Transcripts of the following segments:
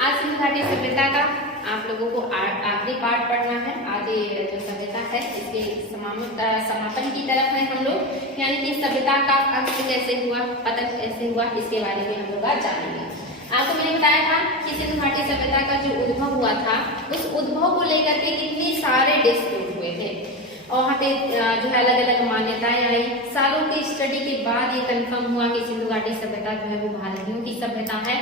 आज सिंधु घाटी सभ्यता का आप लोगों को आखिरी पार्ट पढ़ना है। आगे जो सभ्यता है इसके समापन की तरफ है हम लोग, यानी कि सभ्यता का अंत कैसे हुआ, पतन कैसे हुआ, इसके बारे में हम लोग आज जानेंगे। आपको मैंने बताया था कि सिंधु घाटी सभ्यता का जो उद्भव हुआ था, उस उद्भव को लेकर के कितने सारे डिस्प्यूट हुए थे और वहाँ पे जो है अलग अलग मान्यताएं आई। सालों की स्टडी के बाद ये कंफर्म हुआ कि सिंधु घाटी सभ्यता जो है वो भारतीयों की सभ्यता है।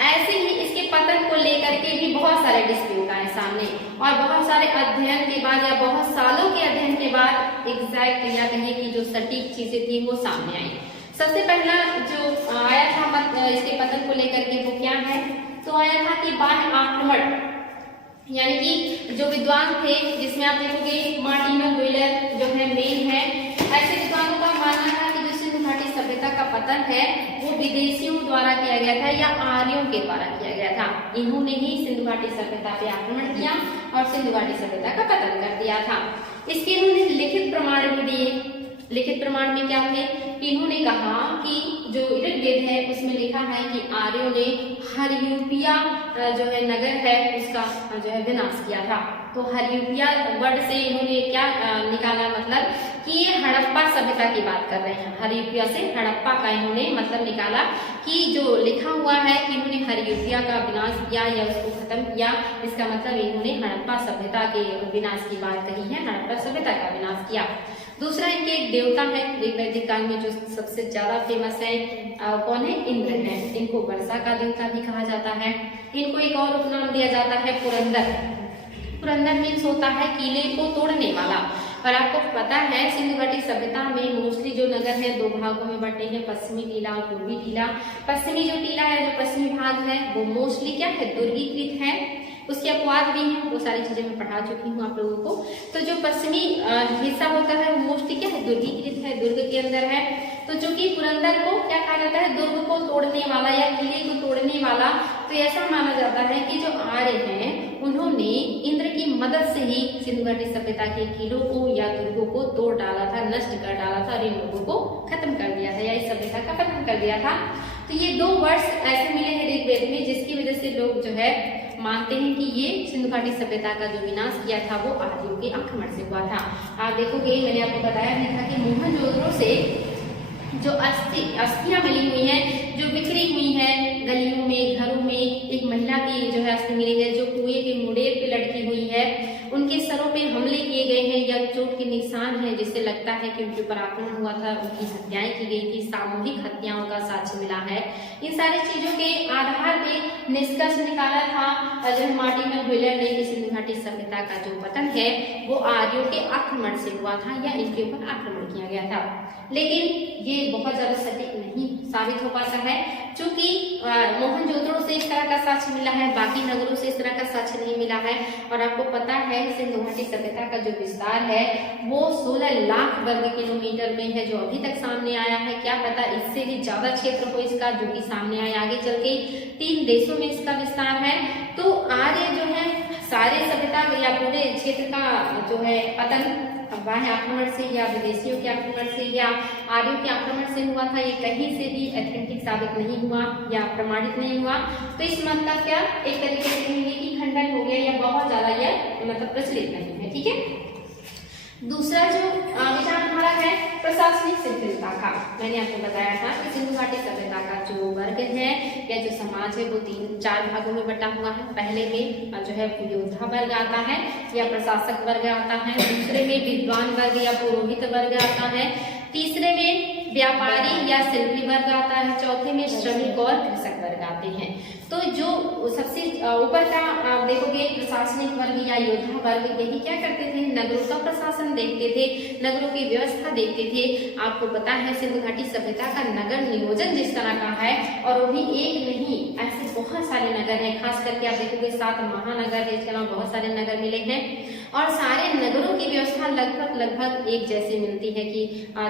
ऐसे ही इसके पतन को लेकर के भी बहुत सारे डिस्प्यूट आए सामने और बहुत सारे अध्ययन के बाद या बहुत सालों के अध्ययन के बाद एग्जैक्ट या कहिए कि जो सटीक चीजें थी वो सामने आई। सबसे पहला जो आया था इसके पतन को लेकर के वो क्या है, तो आया था कि बाह्य आक्रमण, यानी कि जो विद्वान थे जिसमें आप देखोगे मार्टिनो व्हीलर जो है मेन है, ऐसे विद्वानों का मानना था कि जो सिंधु घाटी सभ्यता का पतन है वो विदेशियों द्वारा किया गया था या आर्यों के द्वारा किया गया था। इन्होंने ही सिंधु घाटी सभ्यता पे आक्रमण किया और सिंधु घाटी सभ्यता का पतन कर दिया था। इसके इन्होंने लिखित प्रमाण भी दिए। लिखित प्रमाण में क्या थे, इन्होंने कहा कि जो ऋग्वेद है उसमें लिखा है कि आर्यों ने हरियूपिया जो है नगर है उसका जो है विनाश किया था। तो हरियूपिया वर्ड से इन्होंने क्या निकाला, मतलब कि ये हड़प्पा सभ्यता की बात कर रहे हैं। हरियूपिया से हड़प्पा का इन्होंने मतलब निकाला कि जो लिखा हुआ है कि इन्होंने हरियूपिया का विनाश किया या उसको खत्म किया, इसका मतलब इन्होंने हड़प्पा सभ्यता के विनाश की बात कही है, हड़प्पा सभ्यता का विनाश किया। दूसरा इनके एक देवता है ऋग्वैदिक काल में जो सबसे ज्यादा फेमस है, कौन है, इंद्र है। इनको वर्षा का देवता भी कहा जाता है। इनको एक और उपनाम दिया जाता है पुरंदर। पुरंदर मीन्स होता है किले को तोड़ने वाला। और आपको पता है सिंधु घाटी सभ्यता में मोस्टली जो नगर है दो भागों में बटे हैं, पश्चिमी टीला और पूर्वी टीला। पश्चिमी जो टीला है, जो पश्चिमी भाग है, वो मोस्टली क्या है, दुर्गीकृत है। उसके अपवाद भी हैं, वो सारी चीजें मैं पढ़ा चुकी हूँ आप लोगों को। तो जो पश्चिमी हिस्सा होता है वो मोस्टली क्या है, दुर्गीकृत है, दुर्ग के अंदर है। तो जो कि पुरंदर को क्या कहा जाता है, दुर्ग को तोड़ने वाला या किले को तोड़ने वाला। तो ऐसा माना जाता है कि जो आर्य हैं उन्होंने इंद्र की मदद से ही सिंधु घाटी सभ्यता के किलों को या दुर्गों को तोड़ डाला था, नष्ट कर डाला था और इन लोगों को खत्म कर दिया था या इस सभ्यता का खत्म कर दिया था। तो ये दो वर्ड्स ऐसे मिले हैं ऋग्वेद में जिसकी वजह से लोग जो है मानते हैं कि ये सिंधु घाटी सभ्यता का जो विनाश किया था वो आर्यों के आक्रमण से हुआ था। आप देखोगे मैंने आपको बताया भी था कि मोहनजोदड़ो से जो अस्थियां मिली हुई हैं, जो बिखरी हुई हैं गलियों में, घरों में, एक महिला की जो है अस्थि मिली है जो कुएं के मुड़ेर पे लटकी हुई है। उनके सरों पे हमले किए गए हैं या चोट के निशान हैं, जिससे लगता है कि उनके ऊपर आक्रमण हुआ था, उनकी हत्याएं की गई थी, सामूहिक हत्याओं का साक्ष्य मिला है। इन सारी चीजों के आधार पे निष्कर्ष निकाला था जो मार्टिनो व्हीलर ने कि सिंधु घाटी सभ्यता का जो पतन है वो आर्यों के आक्रमण से हुआ था या इनके ऊपर आक्रमण किया गया था। लेकिन ये बहुत ज्यादा सटीक नहीं साबित हो पाता है, क्योंकि मोहनजोदड़ो से इस तरह का साक्ष्य मिला है, बाकी नगरों से इस तरह का साक्ष्य नहीं मिला है। और आपको पता है सिंधु घाटी सभ्यता का जो विस्तार है वो 16 लाख वर्ग किलोमीटर में है, जो अभी तक सामने आया है। क्या पता इससे भी ज्यादा क्षेत्र हो इसका जो कि सामने आया आगे चल के। 3 देशों में इसका विस्तार है। तो आर्य जो है सारे सभ्यता या पूरे क्षेत्र का जो है पतन बाह्य आक्रमण से या विदेशियों के आक्रमण से या आर्यों के आक्रमण से हुआ था, ये कहीं से भी ऑथेंटिक साबित नहीं हुआ या प्रमाणित नहीं हुआ। तो इस मत का क्या एक तरीके से कहेंगे कि खंडन हो गया या बहुत ज्यादा यह मतलब प्रचलित नहीं है। ठीक है। दूसरा जो विचार हमारा है प्रशासनिक शिथिलता का। मैंने आपको बताया था कि सिंधु घाटी सभ्यता का जो वर्ग है या जो समाज है वो 3-4 भागों में बटा हुआ है। पहले में जो है योद्धा वर्ग आता है या प्रशासक वर्ग आता है, दूसरे में विद्वान वर्ग या पुरोहित वर्ग आता है, तीसरे में व्यापारी या शिल्पी वर्ग आता है, चौथे में श्रमिक और कृषक वर्ग आते हैं। तो जो सबसे ऊपर का आप देखोगे प्रशासनिक वर्ग या योद्धा वर्ग, यही क्या करते थे, नगरों का प्रशासन देखते थे, नगरों की व्यवस्था देखते थे। आपको पता है सिंधु घाटी सभ्यता का नगर नियोजन जिस तरह का है, और वो भी एक नहीं ऐसे बहुत सारे नगर हैं। खास करके आप देखोगे 7 महानगर है, इसके अलावा बहुत सारे नगर मिले हैं और सारे नगरों की व्यवस्था लगभग एक जैसी मिलती है कि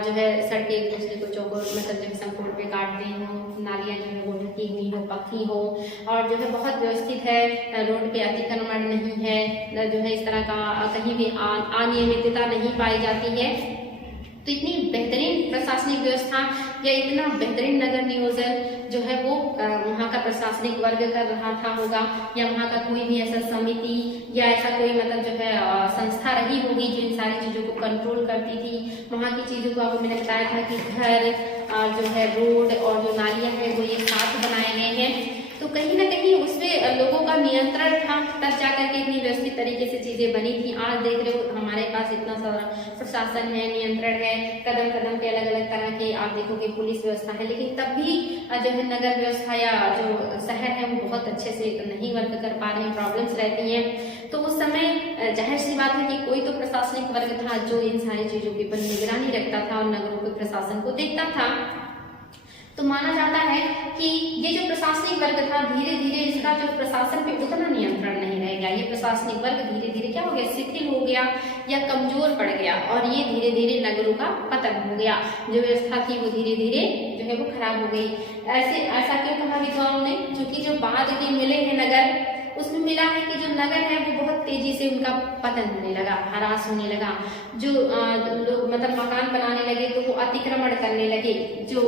जो है सड़कें एक दूसरे को चौकोर मतलब जो समकोण पे काटते हो, नालियां जो है वो ढकी हुई हो, पक्की हो और जो है बहुत व्यवस्थित है, रोड पे अतिक्रमण नहीं है, जो है इस तरह का कहीं भी अनियमितता नहीं पाई जाती है। तो इतनी बेहतरीन प्रशासनिक व्यवस्था या इतना बेहतरीन नगर नियोजन जो है वो वहाँ का प्रशासनिक वर्ग कर रहा था होगा, या वहाँ का कोई भी ऐसा समिति या ऐसा कोई मतलब जो है संस्था रही होगी जो इन सारी चीजों को कंट्रोल करती थी। वहाँ की चीजों को आपको मैंने बताया था कि घर जो है रोड और जो नालियां हैं वो ये साथ बनाए गए हैं, तो कहीं ना कहीं उसमें लोगों का नियंत्रण था, तब जाकर के इतनी व्यवस्थित तरीके से चीजें बनी थी। आज देख रहे हो हमारे पास इतना सारा प्रशासन है, नियंत्रण है, कदम कदम पे अलग अलग तरह के आप देखोगे पुलिस व्यवस्था है, लेकिन तब भी जो है नगर व्यवस्था या जो शहर है वो बहुत अच्छे से नहीं वर्क कर पा रहे हैं, प्रॉब्लम्स रहती हैं। तो उस समय जाहिर सी बात है कि कोई तो प्रशासनिक वर्ग था जो इन सारी चीजों के ऊपर निगरानी रखता था और नगरों के प्रशासन को देखता था। तो माना जाता है कि ये जो प्रशासनिक वर्ग था धीरे धीरे इसका जो प्रशासन पे उतना नियंत्रण नहीं रह गया, ये प्रशासनिक वर्ग धीरे धीरे क्या हो गया, शिथिल हो गया या कमजोर पड़ गया, और ये धीरे धीरे नगरों का पतन हो गया। जो व्यवस्था थी वो धीरे धीरे जो है वो खराब हो गई। ऐसा क्यों कहा विद्वानों ने, क्योंकि जो बाद के मिले हैं नगर, उसमें मिला है कि जो नगर है वो बहुत तेजी से उनका पतन होने लगा, ह्रास होने लगा। जो लोग मतलब मकान बनाने लगे तो वो अतिक्रमण करने लगे, जो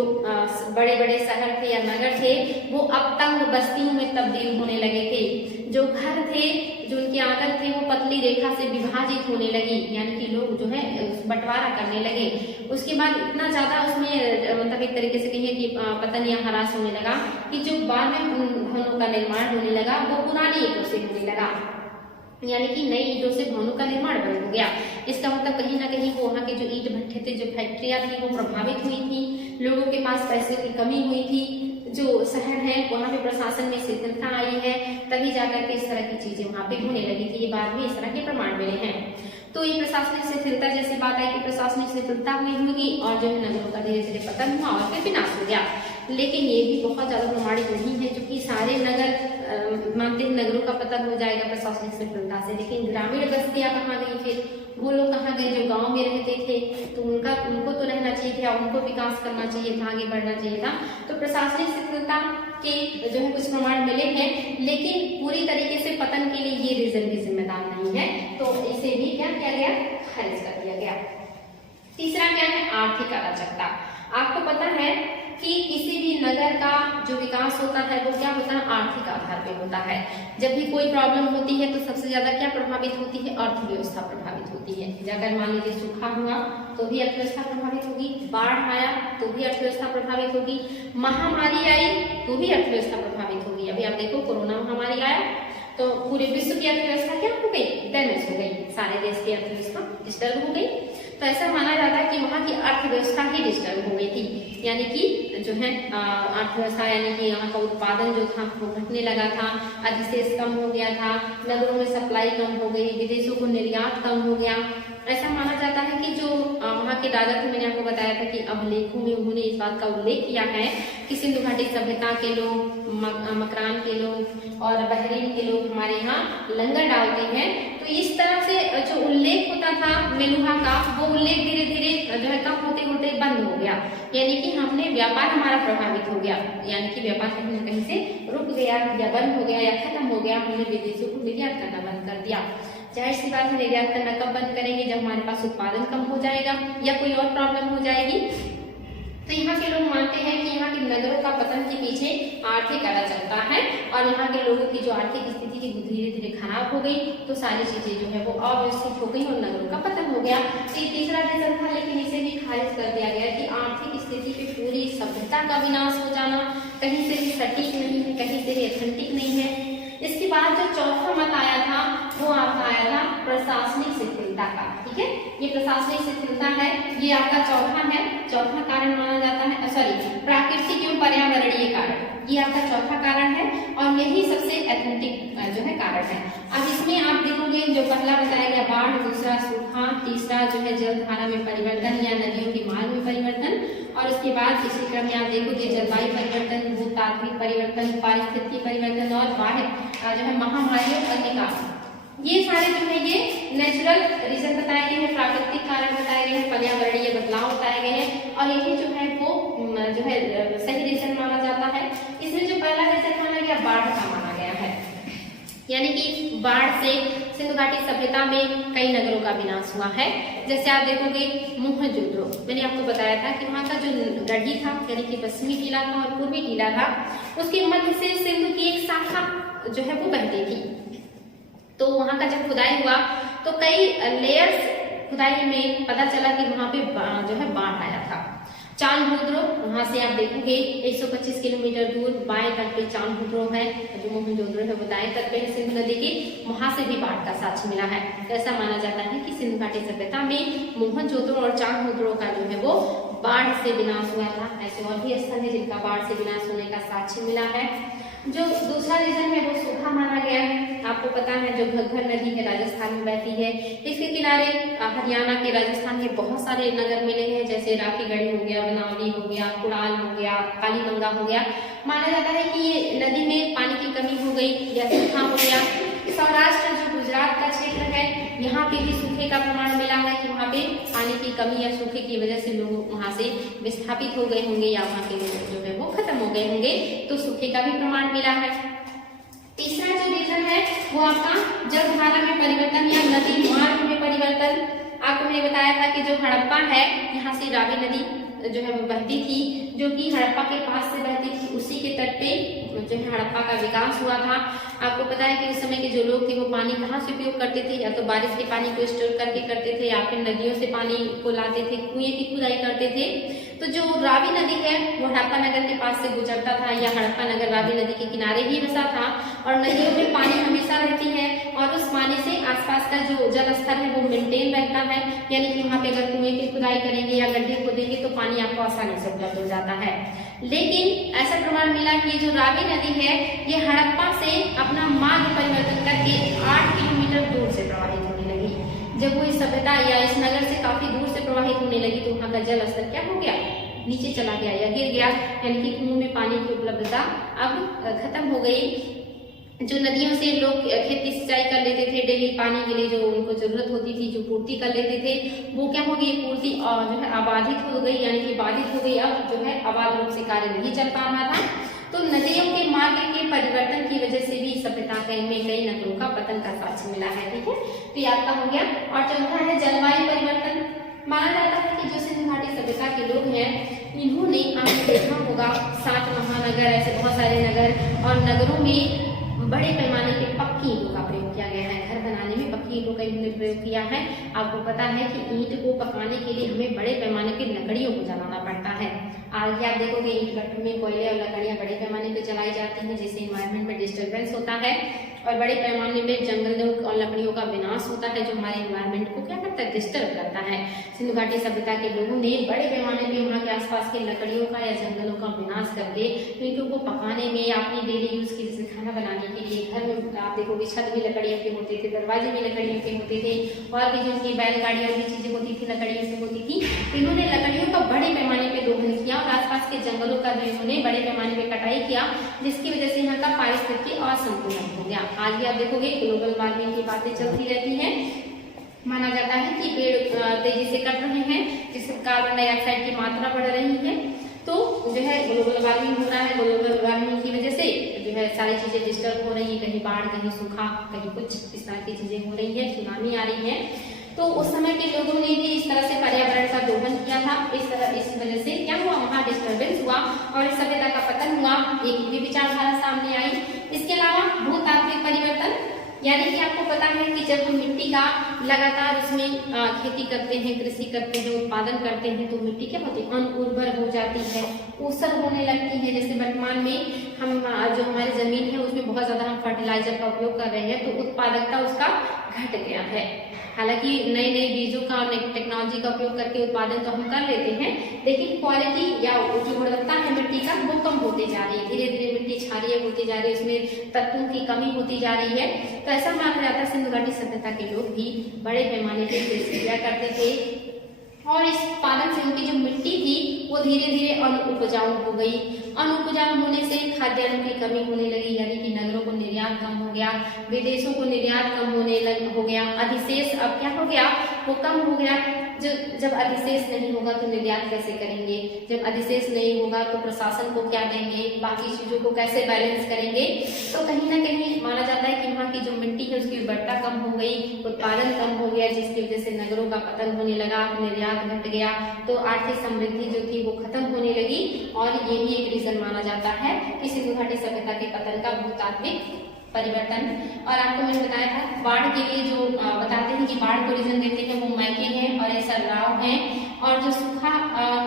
बड़े बड़े शहर थे या नगर थे वो अब तंग बस्तियों में तब्दील होने लगे थे। जो घर थे, जो उनके आंगन थे वो पतली रेखा से विभाजित होने लगी, यानी कि लोग जो है बंटवारा करने लगे। उसके बाद इतना ज्यादा उसमें मतलब एक तरीके से कहिए कि पतन या ह्रास होने लगा कि जो बाद में भवनों का निर्माण होने लगा वो पुरानी ईंटों से होने लगा, यानी कि नई ईंटों से भवनों का निर्माण बंद हो गया। इसका मतलब कहीं ना कहीं वो वहाँ के जो ईंट भट्ठे थे, जो फैक्ट्रियां थी वो प्रभावित हुई थी, लोगों के पास पैसे की कमी हुई थी, जो शहर है वहाँ पे प्रशासन में शिथिलता आई है, तभी जाकर के इस तरह की चीजें वहाँ पे होने लगी थी। ये बाद में इस तरह के प्रमाण मिले हैं। तो ये प्रशासनिक शिथिलता जैसी बात है कि प्रशासनिक शिथिलता हुई होगी और जो है नगरों का धीरे धीरे पतन हुआ और फिर विनाश हो गया। लेकिन ये भी बहुत ज्यादा प्रमाणित नहीं है, क्योंकि सारे नगर मानते हैं नगरों का पतन हो जाएगा प्रशासनिक शिथिलता से, लेकिन ग्रामीण बस्तियां कहाँ गई, फिर वो लोग कहाँ गए जो गांव में रहते थे, तो उनको तो रहना चाहिए था, उनको विकास करना चाहिए था, आगे बढ़ना चाहिए था। तो प्रशासनिक शिथिलता के जो है कुछ प्रमाण मिले हैं, लेकिन पूरी तरीके से पतन के लिए ये रीजन भी जिम्मेदार नहीं है, तो इसे भी क्या किया गया, खारिज कर दिया गया। तीसरा क्या है, आर्थिक अराजकता। आपको पता है कि किसी भी नगर का जो विकास होता है वो क्या होता है, आर्थिक आधार पे होता है। जब भी कोई प्रॉब्लम होती है तो सबसे ज्यादा क्या प्रभावित होती है, अर्थव्यवस्था प्रभावित होती है। अगर मान लीजिए सूखा हुआ तो भी अर्थव्यवस्था प्रभावित होगी, बाढ़ आया तो भी अर्थव्यवस्था प्रभावित होगी, महामारी आई तो भी अर्थव्यवस्था प्रभावित होगी। अभी आप देखो कोरोना महामारी आया तो पूरे विश्व की अर्थव्यवस्था क्या हो गई, डैमेज हो गई, सारे देश की अर्थव्यवस्था डिस्टर्ब हो गई। तो ऐसा माना जाता है कि वहाँ की अर्थव्यवस्था ही डिस्टर्ब हो गई थी, यानी कि जो है अर्थव्यवस्था यानी कि यहाँ का उत्पादन जो था वो घटने लगा था, अधिशेष कम हो गया था, नगरों में सप्लाई कम हो गई, विदेशों को निर्यात कम हो गया। ऐसा माना जाता है कि जो वहाँ के राजा थे, मैंने आपको बताया था कि अभिलेखों में उन्होंने इस बात का उल्लेख किया है कि सिंधु घाटी सभ्यता के लोग, मकरान के लोग और बहरीन के लोग हमारे यहाँ लंगर डालते हैं। तो इस तरह से जो उल्लेख होता था मेलुहा का, वो उल्लेख धीरे धीरे जो है कम होते होते बंद हो गया, यानी कि हमने व्यापार हमारा प्रभावित हो गया, यानी कि व्यापार कहीं न कहीं से रुक गया या बंद हो गया या खत्म हो गया। हमने विदेशों को निर्यात करना बंद कर दिया। जाहिर सी बात है निर्यात करना कब बंद करेंगे, जब हमारे पास उत्पादन कम हो जाएगा या कोई और प्रॉब्लम हो जाएगी। तो यहाँ के लोग मानते हैं कि यहाँ के नगरों का पतन के पीछे आर्थिक अराजकता है और यहाँ के लोगों की जो आर्थिक स्थिति थी धीरे धीरे खराब हो गई, तो सारी चीजें जो है वो अव्यवस्थित हो गई और नगरों का पतन हो गया। तो ये तीसरा रीजन था, लेकिन इसे भी खारिज कर दिया गया कि आर्थिक स्थिति पे पूरी सभ्यता का विनाश हो जाना कहीं से भी सटीक नहीं है, कहीं से भी ऑथेंटिक नहीं है। इसके बाद जो चौथा मत आया था वो आपका आया था प्रशासनिक शिथिलता का। ठीक है, ये प्रशासनिक शिथिलता है, ये आपका चौथा है, चौथा कारण माना जाता है, सॉरी प्राकृतिक एवं पर्यावरणीय कारण, ये आपका चौथा कारण है और यही सबसे एथेंटिक जो है कारण है। अब इसमें आप देखोगे जो पहला बताया गया बाढ़, दूसरा सूखा, तीसरा जो है जल धारा में परिवर्तन या नदियों के मार्ग में परिवर्तन, और उसके बाद इसी क्रम में आप देखोगे जलवायु परिवर्तन, भूतात्विक परिवर्तन, पारिस्थितिकी परिवर्तन और बाढ़ जो है महामारी और अग्निकांड। ये सारे जो है ये नेचुरल रीजन बताए गए हैं, प्राकृतिक कारण बताए गए हैं, पर्यावरणीय बदलाव बताए गए हैं और यही जो है वो जो है सही रीजन माना जाता है। इसमें जो पहला रीजन माना गया बाढ़ का माना गया है, यानी कि बाढ़ से सिंधु घाटी सभ्यता में कई नगरों का विनाश हुआ है। जैसे आप देखोगे मोहनजोदड़ो, मैंने आपको बताया था कि वहाँ का जो गढ़ी था यानी कि पश्चिमी टीला था और पूर्वी टीला था, उसके मध्य से सिंधु की एक शाखा जो है वो बहती थी। तो वहाँ का जब खुदाई हुआ तो कई लेयर्स खुदाई में पता चला कि वहाँ पे जो है बाढ़ आया था। चांदहुद्रो, वहां से आप देखोगे 125 किलोमीटर दूर बाएं तट पे चांदहुद्रो है, जो मोहनजोदड़ो है वो दाएं तट पे है सिंधु नदी के, वहां से भी बाढ़ का साक्ष्य मिला है। तो ऐसा माना जाता है कि सिंधु घाटी सभ्यता में मोहनजोदड़ो और चांदहुद्रो का जो है वो बाढ़ से विनाश हुआ था। ऐसे और भी स्थल है जिनका बाढ़ से विनाश होने का साक्ष्य मिला है। जो दूसरा रीजन है वो सूखा माना गया है। आपको पता है जो घग्गर नदी है राजस्थान में बहती है, इसके किनारे हरियाणा के राजस्थान के बहुत सारे नगर मिले हैं, जैसे राखीगढ़ी हो गया, बनावली हो गया, कुड़ाल हो गया, कालीगंगा हो गया। माना जाता है कि ये नदी में पानी की कमी हो गई या सूखा हो गया। सौराष्ट्र जो गुजरात का क्षेत्र है, यहाँ पे भी सूखे का प्रमाण मिला है कि वहाँ पे पानी की कमी या सूखे की वजह से लोग वहाँ से विस्थापित हो गए होंगे या वहाँ के लोग जो है वो खत्म हो गए होंगे, तो सूखे का भी प्रमाण मिला है। तीसरा जो रीजन है वो आपका जलधारा में परिवर्तन या नदी मार्ग में परिवर्तन। आपको मैंने बताया था कि जो हड़प्पा है, यहाँ से रावी नदी जो है वो बहती थी, जो कि हड़प्पा के पास से बहती थी, उसी के तट पे जो है हड़प्पा का विकास हुआ था। आपको पता है कि उस समय के जो लोग थे वो पानी कहाँ से उपयोग करते थे, या तो बारिश के पानी को स्टोर करके करते थे या फिर नदियों से पानी को लाते थे, कुएं की खुदाई करते थे। तो जो रावी नदी है वो हड़प्पा नगर के पास से गुजरता था, या हड़प्पा नगर रावी नदी के किनारे ही बसा था, और नदियों में पानी हमेशा रहती है और उस पानी से आसपास का जो जल स्तर है वो मेंटेन रहता है। यानी कि वहाँ पे अगर कुएं की खुदाई करेंगे या गड्ढे खोदेंगे तो पानी आपको आसानी से उपलब्ध हो जाता है। लेकिन ऐसा प्रमाण मिला कि जो रावी नदी है ये हड़प्पा से अपना मार्ग परिवर्तन करके 8 किलोमीटर दूर से प्रवाहित होने लगी। जब वो इस सभ्यता या इस नगर से काफी दूर से प्रवाहित होने लगी तो वहाँ का जल स्तर क्या हो गया, नीचे चला गया या गिर गया, यानी कि कुओं में पानी की उपलब्धता अब खत्म हो गई। जो नदियों से लोग खेती सिंचाई कर लेते थे, डेली पानी के लिए जो उनको जरूरत होती थी, जो पूर्ति कर लेते थे, वो क्या हो गई, पूर्ति जो है अबाधित हो गई, यानी कि बाधित हो गई। अब जो है अबाध रूप से कार्य नहीं चल पा रहा था। तो नदियों के मार्ग के परिवर्तन की वजह से भी सभ्यता में कई नगरों का पतन का साक्ष्य मिला है। ठीक है, तो ये आपका हो गया। और चौथा है जलवायु परिवर्तन। माना जाता है कि जो सिंधु घाटी सभ्यता के लोग हैं, इन्होंने आपने देखा होगा 7 महानगर, ऐसे बहुत सारे नगर, और नगरों में बड़े पैमाने पे पक्की ईंटों का प्रयोग किया गया है। घर बनाने में पक्की ईंटों का इन्होंने प्रयोग किया है। आपको पता है कि ईंट को पकाने के लिए हमें बड़े पैमाने पे लकड़ियों को जलाना पड़ता है। आगे आप देखोगे ईंट भट्ठों में कोयले और लकड़ियां बड़े पैमाने पे जलाई जाती हैं, जिससे इन्वायरमेंट में डिस्टर्बेंस होता है और बड़े पैमाने पे जंगलों और लकड़ियों का विनाश होता है, जो हमारे इन्वायरमेंट को क्या करता है, डिस्टर्ब करता है। सिंधु घाटी सभ्यता के लोगों ने बड़े पैमाने पे वहाँ के आसपास के लकड़ियों का या जंगलों का विनाश करके ईंटों को पकाने में या अपनी डेली यूज के जैसे खाना बनाने के लिए, घर में आप देखोगे छत भी लकड़ियों के होते थे, दरवाजे भी लकड़ियों के होते थे, और भी जो उनकी बैलगाड़ी और भी चीजें होती थी लकड़ियों से होती थी। इन्होंने लकड़ियों का बड़े पैमाने पे दोहन किया और आसपास के जंगलों का भी इन्होंने बड़े पैमाने पे कटाई किया, जिसकी वजह से यहाँ का पारिस्थितिकी असंतुलन हो गया। आज भी आप देखोगे ग्लोबल वार्मिंग की बातें चलती रहती हैं। माना जाता है कि पेड़ तेजी से कट रहे हैं, जिससे कार्बन डाइऑक्साइड की मात्रा बढ़ रही है, तो जो है ग्लोबल वार्मिंग हो रहा है। ग्लोबल वार्मिंग की वजह से जो है सारी चीजें डिस्टर्ब हो रही है, कहीं बाढ़, कहीं सूखा, कहीं कुछ इस तरह की चीजें हो रही है, सुनामी आ रही है। तो उस समय के लोगों ने भी इस तरह से पर्यावरण का दोहन किया था। इस वजह से क्या हुआ, वहाँ डिस्टर्बेंस हुआ और इस सभ्यता का पतन हुआ। एक भी विचारधारा सामने आई। इसके अलावा भूतात्विक परिवर्तन, यानी कि आपको पता है कि जब हम मिट्टी का लगातार उसमें खेती करते हैं, कृषि करते हैं, उत्पादन करते हैं, तो मिट्टी क्या होती है, अनउर्वर हो जाती है, ऊसर होने लगती है। जैसे वर्तमान में हम जो हमारी जमीन है उसमें बहुत ज्यादा हम फर्टिलाइजर का उपयोग कर रहे हैं, तो उत्पादकता उसका घट गया है। हालांकि नए नए बीजों का, टेक्नोलॉजी का उपयोग करके उत्पादन तो हम कर लेते हैं, लेकिन क्वालिटी या जो गुणवत्ता है मिट्टी का वो कम होते जा रही है। धीरे धीरे मिट्टी क्षारीय होती जा रही है, उसमें तत्वों की कमी होती जा रही है। तो ऐसा माना जाता है सिंधु घाटी सभ्यता के लोग भी बड़े पैमाने पर कृषि किया करते थे, और इस उत्पादन से उनकी जो मिट्टी थी वो धीरे धीरे अनुपजाऊ हो गई। अनुपजाऊ होने से खाद्यान्नों की कमी होने लगी, यानी कि नगरों को निर्यात कम हो गया, विदेशों को निर्यात कम हो गया, अधिशेष अब क्या हो गया, वो कम हो गया। जब अधिशेष नहीं होगा तो निर्यात कैसे करेंगे, जब अधिशेष नहीं होगा तो प्रशासन को क्या देंगे, बाकी चीजों को कैसे बैलेंस करेंगे। तो कहीं ना कहीं माना जाता है कि वहाँ की जो मिट्टी है उसकी उर्वरता कम हो गई, उत्पादन कम हो गया, जिसकी वजह से नगरों का पतन होने लगा, निर्यात घट गया, तो आर्थिक समृद्धि जो थी वो खत्म होने लगी। और ये भी एक रीजन माना जाता है कि सिंधु घाटी सभ्यता के पतन का भूतात्विक परिवर्तन। और आपको मैंने बताया था बाढ़ के लिए जो बताते हैं कि बाढ़ को रीजन देते हैं वो मैके हैं और एस आर राव हैं, और जो सूखा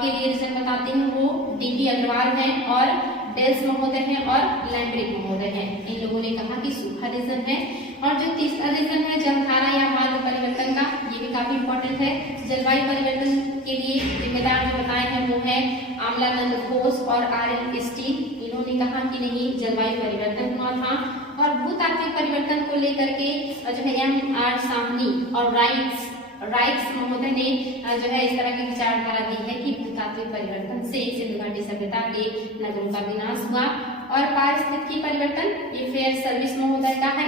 के लिए रीजन बताते हैं वो डीपी अग्रवाल हैं और डेल्स महोदय हैं और लैम्ब्रिक महोदय हैं। इन लोगों ने कहा कि सूखा रीजन है। और जो तीसरा रीजन है जलधारा या मार्ग परिवर्तन का, ये भी काफी इंपॉर्टेंट है। जलवायु परिवर्तन के लिए जिम्मेदार जो बताए हैं वो है आमलानंद घोष और RL स्टील। इन्होंने कहा कि नहीं, जलवायु परिवर्तन हुआ था। और भूतात्विक परिवर्तन को लेकर के जो है MR साहनी और राइट्स महोदय ने जो है इस तरह की विचारधारा दी है कि भूतात्विक परिवर्तन से सिंधु घाटी सभ्यता के नगरों का विनाश हुआ। और पारिस्थितिकी परिवर्तन, ये फेयर सर्विस महोदय का है।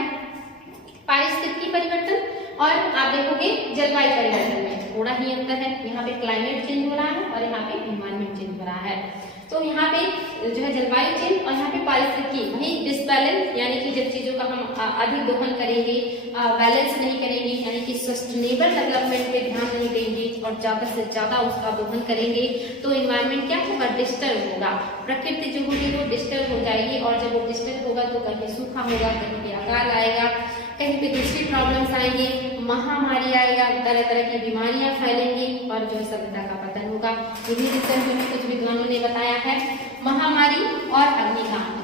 पारिस्थितिकी परिवर्तन और आप देखोगे जलवायु परिवर्तन में थोड़ा ही अंतर है, यहाँ पे क्लाइमेट चेंज हो रहा है और यहाँ पे एनवायरमेंट चेंज हो रहा है। तो यहाँ पे जो है जलवायु चेंज और यहाँ पे पारिस्थितिकी, वही डिसबैलेंस, यानी कि जब चीजों का हम अधिक दोहन करेंगे, बैलेंस नहीं करेंगे, यानी कि सस्टेनेबल डेवलपमेंट पे ध्यान नहीं देंगे और ज्यादा से ज्यादा उसका दोहन करेंगे तो एनवायरमेंट क्या होगा, डिस्टर्ब होगा। प्रकृति जो होगी वो डिस्टर्ब हो जाएगी, और जब वो डिस्टर्ब होगा तो कहीं सूखा होगा, कहीं पे अकाल आएगा, कहीं पे दूसरी प्रॉब्लम्स आएंगे, महामारी आएगा, तरह तरह की बीमारियां फैलेंगी और जो सभ्यता का पतन होगा। इन्हीं रीजन में कुछ विद्वानों ने बताया है। महामारी और अग्निकांड,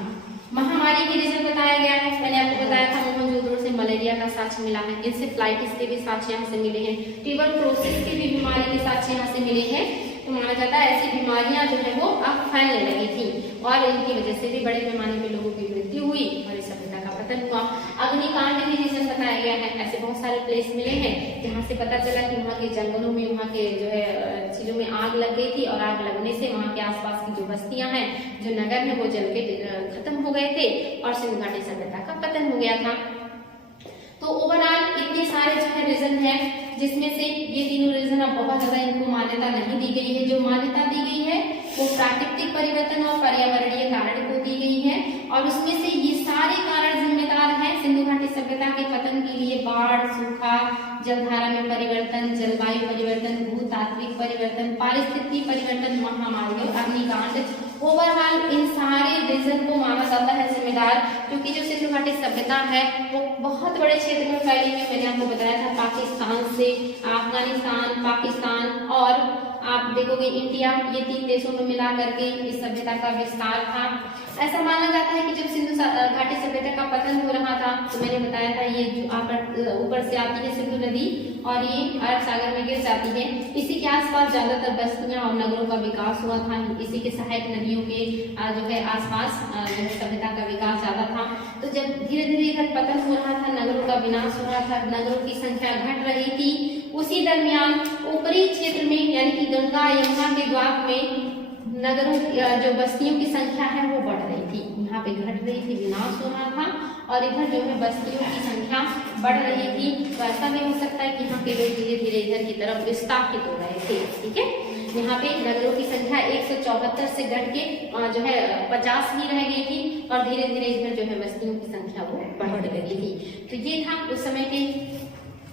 महामारी के रीजन बताया गया है। मैंने आपको बताया था मोहनजोदड़ो से मलेरिया का साक्ष्य मिला है, इंसेफ्लाइटिस के भी साक्ष्य यहाँ से मिले हैं, ट्यूबरक्लोसिस की भी बीमारी के साक्ष्य यहाँ से मिले हैं। तो माना जाता है ऐसी बीमारियां जो है वो अब फैलने लगी थी और इनकी वजह से भी बड़े पैमाने पे लोगों की मृत्यु हुई और इस सभ्यता का पतन हुआ। अग्निकांड भी रीजन बताया गया है। ऐसे बहुत सारे प्लेस मिले हैं जहाँ से पता चला कि वहाँ के जंगलों में, वहाँ के जो है चीजों में आग लग गई थी और आग लगने से वहाँ के आसपास की जो बस्तियां हैं, जो नगर है, वो जल के खत्म हो गए थे और सिंधु घाटी सभ्यता का पतन हो गया था। तो ओवरऑल इतने सारे जो है रीजन है, जिसमें से ये तीनों रीजन अब बहुत ज्यादा इनको मान्यता नहीं दी गई है। जो मान्यता दी गई है वो प्राकृतिक परिवर्तन और पर्यावरणीय कारण को दी गई है, और उसमें से ये सारे कारण जिम्मेदार हैं सिंधु घाटी सभ्यता के पतन के लिए। बाढ़, सूखा, जलधारा में परिवर्तन, जलवायु परिवर्तन, भूतात्विक परिवर्तन, पारिस्थितिकी परिवर्तन, महामारी और अग्निकांड। ओवरऑल इन सारे रीजन को माना जाता है जिम्मेदार, क्योंकि जो सिंधु घाटी सभ्यता है वो बहुत बड़े क्षेत्र में फैली है। मैंने आपको बताया था पाकिस्तान से अफगानिस्तान, पाकिस्तान और आप देखोगे इंडिया, ये 3 देशों में मिला करके इस सभ्यता का विस्तार था। ऐसा माना जाता है कि जब सिंधु घाटी सभ्यता का पतन हो रहा था तो मैंने बताया था ये जो ऊपर से आती है सिंधु नदी और ये अरब सागर में गिर जाती है। इसी के आसपास ज्यादातर बस्तियां और नगरों का विकास हुआ था। इसी के सहायक नदियों के जो है आसपास जो है सभ्यता का विकास ज्यादा था। तो जब धीरे धीरे इधर पतन हो रहा था, नगरों का विनाश हो रहा था, नगरों की संख्या घट रही थी, उसी दरमियान ऊपरी क्षेत्र में यानी कि गंगा यमुना के द्वार में नगरों जो बस्तियों की संख्या है वो बढ़ रही थी। यहाँ पे घट रही थी, विनाश हो रहा था, और इधर जो है बस्तियों की संख्या बढ़ रही थी। तो ऐसा भी हो सकता है कि यहाँ के लोग धीरे धीरे इधर की तरफ विस्थापित हो रहे थे। ठीक है, यहाँ पे नगरों की संख्या 174 से घट के जो है 50 ही रह गई थी, और धीरे धीरे इधर जो है बस्तियों की संख्या वो बढ़ने लगी थी। तो ये था उस समय के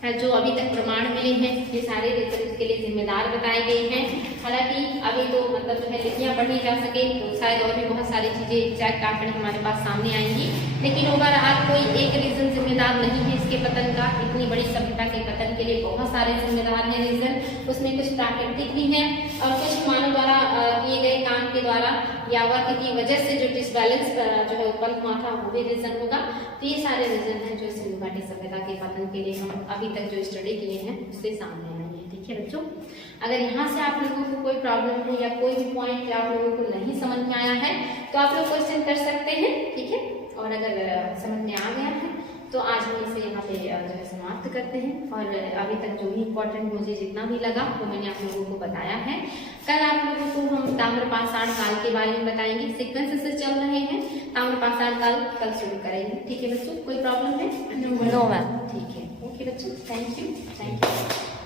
जो अभी तक प्रमाण मिले हैं, ये सारे रीजन के लिए जिम्मेदार बताए गए हैं। हालांकि अभी तो मतलब जो है लिखियां पढ़ी जा सके तो शायद और भी बहुत सारी चीजें एग्जैक्ट आंकड़े हमारे पास सामने आएंगी, लेकिन ओवरऑल कोई एक रीजन जिम्मेदार नहीं है इसके पतन का। इतनी बड़ी सभ्यता के पतन के लिए बहुत सारे जिम्मेदार हैं रीजन। उसमें कुछ प्राकृतिक भी हैं और कुछ मानव द्वारा किए गए काम के द्वारा या वर्क की वजह से जो डिसबैलेंस जो है उत्पन्न हुआ था वो भी रीजन होगा। तो ये सारे रीजन हैं जो सिंधु घाटी सभ्यता के पतन के लिए हम अभी तक जो स्टडी किए हैं उससे सामने आए हैं। ठीक है बच्चों, अगर यहाँ से आप लोगों को कोई प्रॉब्लम है या कोई भी पॉइंट आप लोगों को नहीं समझ में आया है तो आप लोग क्वेश्चन कर सकते हैं। ठीक है, और अगर समझ में आ गया है तो आज हम इसे यहाँ पे जो है समाप्त करते हैं। और अभी तक जो भी इम्पोर्टेंट मुझे जितना भी लगा वो मैंने आप लोगों को बताया है। कल आप लोगों को हम ताम्रपाषाण काल के बारे में बताएंगे। सीक्वेंस से चल रहे हैं, ताम्रपाषाण काल कल शुरू करेंगे। ठीक है बच्चों, कोई प्रॉब्लम है? No ma'am. ठीक है, ओके बच्चों, थैंक यू।